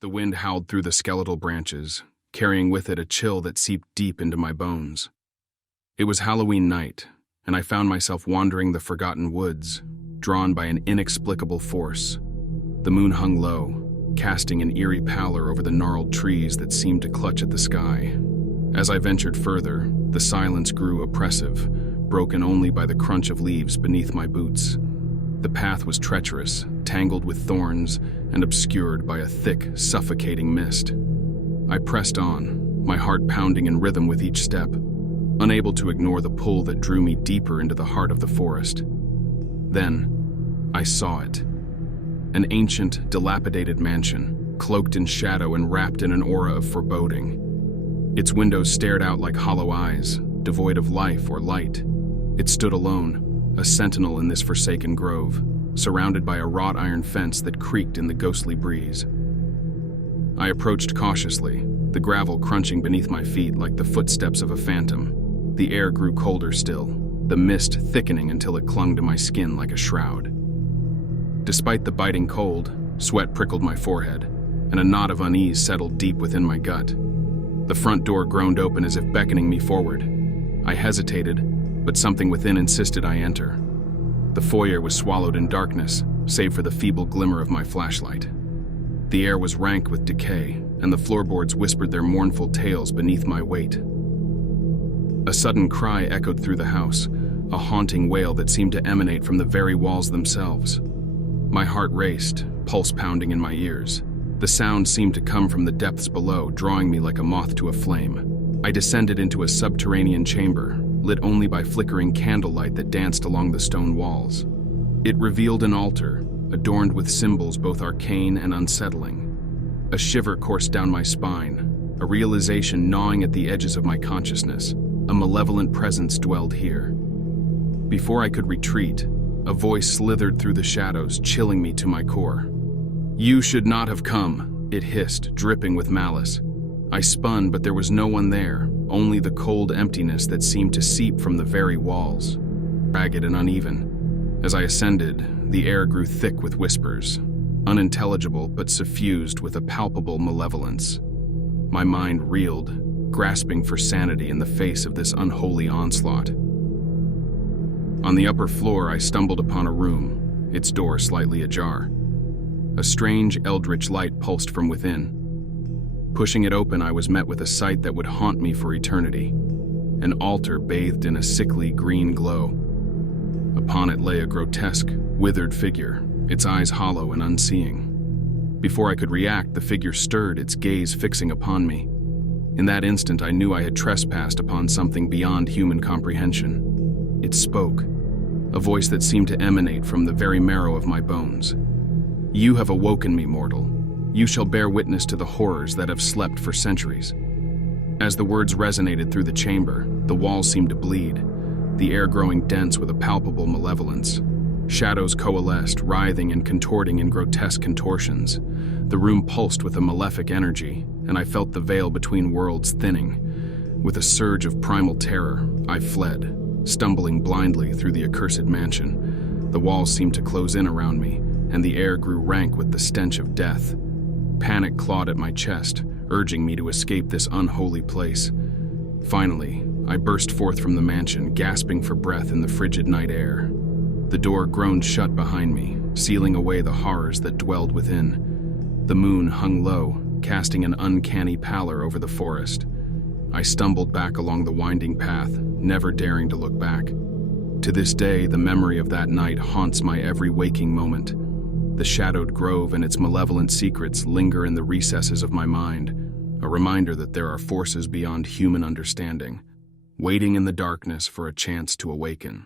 The wind howled through the skeletal branches, carrying with it a chill that seeped deep into my bones. It was Halloween night, and I found myself wandering the forgotten woods, drawn by an inexplicable force. The moon hung low, casting an eerie pallor over the gnarled trees that seemed to clutch at the sky. As I ventured further, the silence grew oppressive, broken only by the crunch of leaves beneath my boots. The path was treacherous, tangled with thorns, and obscured by a thick, suffocating mist. I pressed on, my heart pounding in rhythm with each step, unable to ignore the pull that drew me deeper into the heart of the forest. Then, I saw it. An ancient, dilapidated mansion, cloaked in shadow and wrapped in an aura of foreboding. Its windows stared out like hollow eyes, devoid of life or light. It stood alone, a sentinel in this forsaken grove, surrounded by a wrought iron fence that creaked in the ghostly breeze. I approached cautiously, the gravel crunching beneath my feet like the footsteps of a phantom. The air grew colder still, the mist thickening until it clung to my skin like a shroud. Despite the biting cold, sweat prickled my forehead, and a knot of unease settled deep within my gut. The front door groaned open as if beckoning me forward. I hesitated, but something within insisted I enter. The foyer was swallowed in darkness, save for the feeble glimmer of my flashlight. The air was rank with decay, and the floorboards whispered their mournful tales beneath my weight. A sudden cry echoed through the house, a haunting wail that seemed to emanate from the very walls themselves. My heart raced, pulse pounding in my ears. The sound seemed to come from the depths below, drawing me like a moth to a flame. I descended into a subterranean chamber, lit only by flickering candlelight that danced along the stone walls. It revealed an altar, adorned with symbols both arcane and unsettling. A shiver coursed down my spine, a realization gnawing at the edges of my consciousness. A malevolent presence dwelled here. Before I could retreat, a voice slithered through the shadows, chilling me to my core. "You should not have come," it hissed, dripping with malice. I spun, but there was no one there, only the cold emptiness that seemed to seep from the very walls, ragged and uneven. As I ascended, the air grew thick with whispers, unintelligible but suffused with a palpable malevolence. My mind reeled, grasping for sanity in the face of this unholy onslaught. On the upper floor, I stumbled upon a room, its door slightly ajar. A strange eldritch light pulsed from within. Pushing it open, I was met with a sight that would haunt me for eternity. An altar bathed in a sickly green glow. Upon it lay a grotesque, withered figure, its eyes hollow and unseeing. Before I could react, the figure stirred, its gaze fixing upon me. In that instant, I knew I had trespassed upon something beyond human comprehension. It spoke, a voice that seemed to emanate from the very marrow of my bones. "You have awoken me, mortal. You shall bear witness to the horrors that have slept for centuries." As the words resonated through the chamber, the walls seemed to bleed, the air growing dense with a palpable malevolence. Shadows coalesced, writhing and contorting in grotesque contortions. The room pulsed with a malefic energy, and I felt the veil between worlds thinning. With a surge of primal terror, I fled, stumbling blindly through the accursed mansion. The walls seemed to close in around me, and the air grew rank with the stench of death. Panic clawed at my chest, urging me to escape this unholy place. Finally, I burst forth from the mansion, gasping for breath in the frigid night air. The door groaned shut behind me, sealing away the horrors that dwelled within. The moon hung low, casting an uncanny pallor over the forest. I stumbled back along the winding path, never daring to look back. To this day, the memory of that night haunts my every waking moment. The shadowed grove and its malevolent secrets linger in the recesses of my mind, a reminder that there are forces beyond human understanding, waiting in the darkness for a chance to awaken.